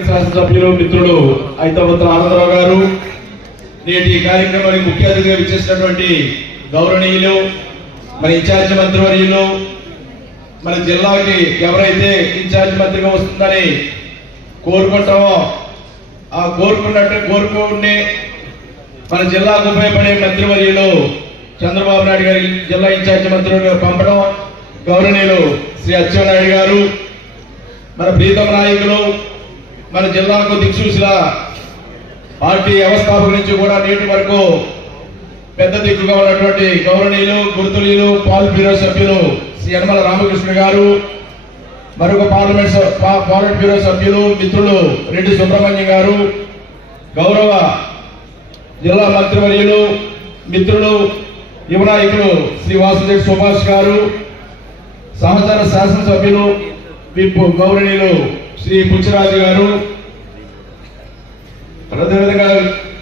శాసనసభ్యులు మిత్రులు ఐతవత్ర ఆనందరావు గారు నేటి కార్యక్రమానికి ముఖ్య అతిథిగా విచ్చేసినటువంటి గౌరవనీయులు మన ఇన్ఛార్జ్ మంత్రివర్యులు మన జిల్లాకి ఎవరైతే ఇన్ఛార్జ్ మంత్రిగా వస్తుందని కోరుకుంటామో ఆ కోరుకున్నట్టు కోరుకునే మన జిల్లాకు ఉపయోగపడే మంత్రివర్యులు చంద్రబాబు నాయుడు గారి జిల్లా ఇన్ఛార్జ్ మంత్రిగా పంపడం గౌరవనీయులు శ్రీ అచ్చెన్నాయుడు గారు మన ప్రీతం నాయకులు మన జిల్లాకు దిక్సూసిన పార్టీ వ్యవస్థాపక నుంచి కూడా నేటి వరకు పెద్ద దిక్కుగా ఉన్నటువంటి గౌరవనీయులు గుర్తులీలు పాల్ బ్యూరో సభ్యులు శ్రీ యనమల రామకృష్ణ గారు మరొక పార్లమెంట్ పార్లమెంట్ బ్యూరో సభ్యులు మిత్రులు రెడ్డి సుబ్రహ్మణ్యం గారు గౌరవ జిల్లా మంత్రివర్యులు మిత్రులు యువనాయకులు శ్రీ వాసుదేవ్ సుభాష్ గారు సహచర శాసనసభ్యులు గౌరవనీయులు శ్రీ పుచ్చరాజు గారు. అదేవిధంగా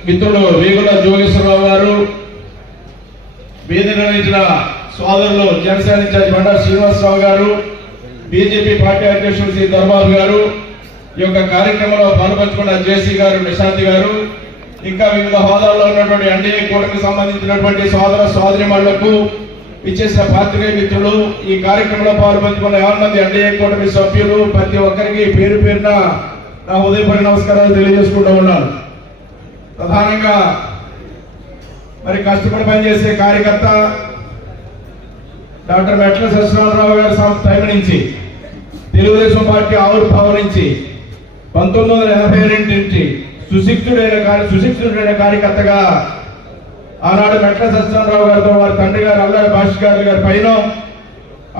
మిత్రులు వేగుల జోగేశ్వరరావు గారు. వేదిక నిర్వహించిన సోదరులు జనసేన ఇన్ఛార్జ్ బండారు శ్రీనివాసరావు గారు. బీజేపీ పార్టీ అధ్యక్షుడు శ్రీ ధర్మాబు గారు. ఈ యొక్క కార్యక్రమంలో పాల్పంచుకున్న జేసీ గారు నిశాంతి గారు. ఇంకా వివిధ హోదాల్లో ఉన్నటువంటి ఎన్డీఏ కూటమికి సంబంధించినటువంటి సోదర సోదరిమణులకు ఇచ్చేసిన పాత్రికేయ మిత్రులు ఈ కార్యక్రమంలో పాల్పంచుకున్న యాభై మంది ఎన్డీఏ కూటమి సభ్యులు ప్రతి ఒక్కరికి పేరు పేరున నా ఉదయపడి నమస్కారాలు తెలియజేసుకుంటూ ఉన్నాను. ప్రధానంగా మరి కష్టపడి పనిచేసే కార్యకర్త డాక్టర్ మెట్ల సత్యనారాయణరావు గారి సంస్థ టైం నుంచి తెలుగుదేశం పార్టీ ఆవిర్భావం నుంచి పంతొమ్మిది వందల ఎనభై రెండు నుంచి సుశిక్షుడైన కార్య సుశిక్షుడైన కార్యకర్తగా ఆనాడు మెట్ల సత్యనారాయణరావు గారితో వారి తండ్రి గారు అల్లారి భాష గారి గారి పైన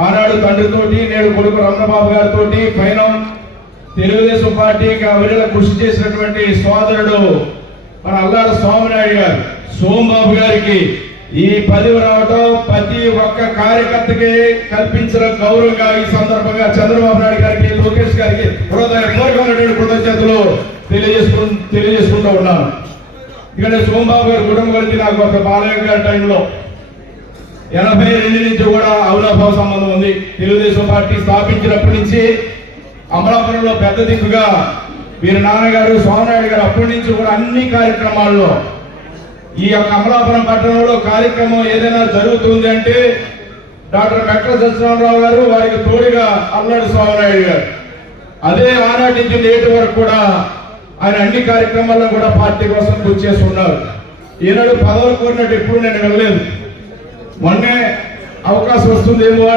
ఆనాడు తండ్రితోటి నేడు కొడుకు రమణబాబు గారితో పైన తెలుగుదేశం పార్టీకి అవిరల కృషి చేసినటువంటి సోదరుడు మన అల్లారి స్వామినాయుడు గారు సోమబాబు గారికి ఈ పదవి రావటం ప్రతి ఒక్క కార్యకర్తకి కల్పించిన గౌరవంగా ఈ సందర్భంగా చంద్రబాబు నాయుడు గారికి హృదయపూర్వకమైనటువంటి కృతజ్ఞతలు తెలియజేసుకు తెలియజేసుకుంటూ ఉన్నాను ఇక్కడ సోమబాబు గారు కుటుంబం కలిసి నాకు ఒక బాలయ్య గారి టైంలో ఎనభై రెండు నుంచి కూడా అవినాభావ సంబంధం ఉంది. తెలుగుదేశం పార్టీ స్థాపించినప్పటి నుంచి అమలాపురంలో పెద్ద దిక్కుగా వీరి నాన్నగారు సోమనాయుడు గారు అప్పటి నుంచి కూడా అన్ని కార్యక్రమాల్లో ఈ యొక్క అమలాపురం పట్టణంలో కార్యక్రమం ఏదైనా జరుగుతుంది అంటే డాక్టర్ మెట్ల సత్యనారాయణరావు గారు వారికి తోడుగా అల్లాడు సోమనాయుడు గారు. అదే ఆనాటి నుంచి నేటి వరకు కూడా ఆయన అన్ని కార్యక్రమాల్లో కూడా పార్టీ కోసం కృషి చేస్తున్నారు. ఈనాడు పదవులు కోరినట్టు ఎప్పుడు నేను వెళ్ళలేదు మొన్నే అవకాశం వస్తుందేమో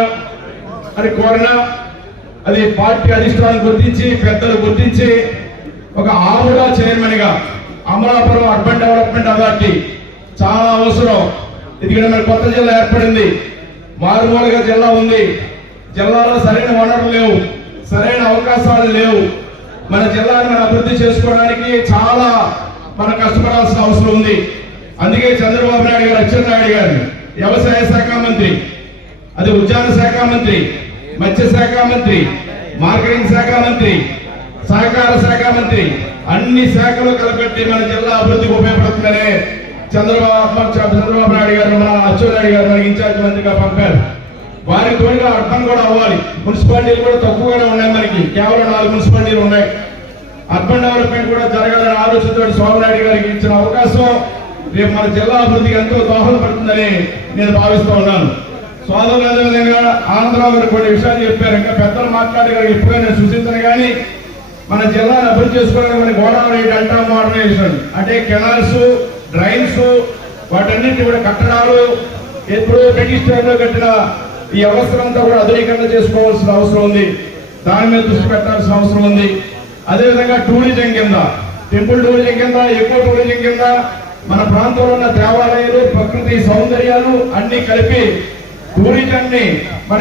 అని కోరినా అది పార్టీ అధిష్టానం గుర్తించి పెద్దలు గుర్తించి ఒక ఆముగా చైర్మన్గా అమలాపురం అర్బన్ డెవలప్మెంట్ అథారిటీ చాలా అవసరం. ఎందుకంటే మరి కొత్త జిల్లా ఏర్పడింది. మారుమూలగా జిల్లా ఉంది. జిల్లాలో సరైన వనరులు లేవు. సరైన అవకాశాలు లేవు. మన జిల్లాను మనం అభివృద్ధి చేసుకోవడానికి చాలా మనం కష్టపడాల్సిన అవసరం ఉంది. అందుకే చంద్రబాబు నాయుడు గారు అచ్చెన్నాయుడు గారు వ్యవసాయ శాఖ మంత్రి అది ఉద్యాన శాఖ మంత్రి మత్స్య శాఖ మంత్రి మార్కెటింగ్ శాఖ మంత్రి సహకార శాఖ మంత్రి అన్ని శాఖలు కలపెట్టి మన జిల్లా అభివృద్ధికి ఉపయోగపడుతుందనే చంద్రబాబు చంద్రబాబు నాయుడు గారు మన అచ్చెన్నాయుడు గారు మన ఇన్ఛార్జ్ మంత్రిగా పంపారు. వారికి తోడుగా అర్థం కూడా అవ్వాలి. మున్సిపాలిటీలు కూడా తక్కువగానే ఉన్నాయి మనకి. కేవలం నాలుగు మున్సిపాలిటీలు ఉన్నాయి. అర్బన్ డెవలప్మెంట్ కూడా జరగాలని ఆలోచనతో సోమనాయుడు గారికి ఇచ్చిన అవకాశం రేపు మన జిల్లా అభివృద్ధికి ఎంతో దోహదపడుతుందని నేను భావిస్తూ ఉన్నాను. సోదరులు అదేవిధంగా ఆంధ్రరావు గారు కొన్ని విషయాలు చెప్పారు. ఇంకా పెద్దలు మాట్లాడే గారు ఎప్పుడైనా నేను సూచించను కానీ మన జిల్లాను అభివృద్ధి చేసుకోవడానికి మన గోదావరి డెల్టా మోడర్నైజేషన్ అంటే కెనాల్స్ డ్రైన్స్ వాటన్నింటి కూడా కట్టడాలు ఎప్పుడో బ్రిటిష్ టైంలో కట్టిన ఈ అవసరం అంతా కూడా ఆధునీకరణ చేసుకోవాల్సిన అవసరం ఉంది. దాని మీద దృష్టి పెట్టాల్సిన అవసరం ఉంది. అదేవిధంగా టూరిజం కింద టెంపుల్ టూరిజం కింద ఎక్కువ టూరిజం కింద మన ప్రాంతంలో ఉన్న దేవాలయాలు ప్రకృతి సౌందర్యాలు అన్ని కలిపి టూరిజం ని మన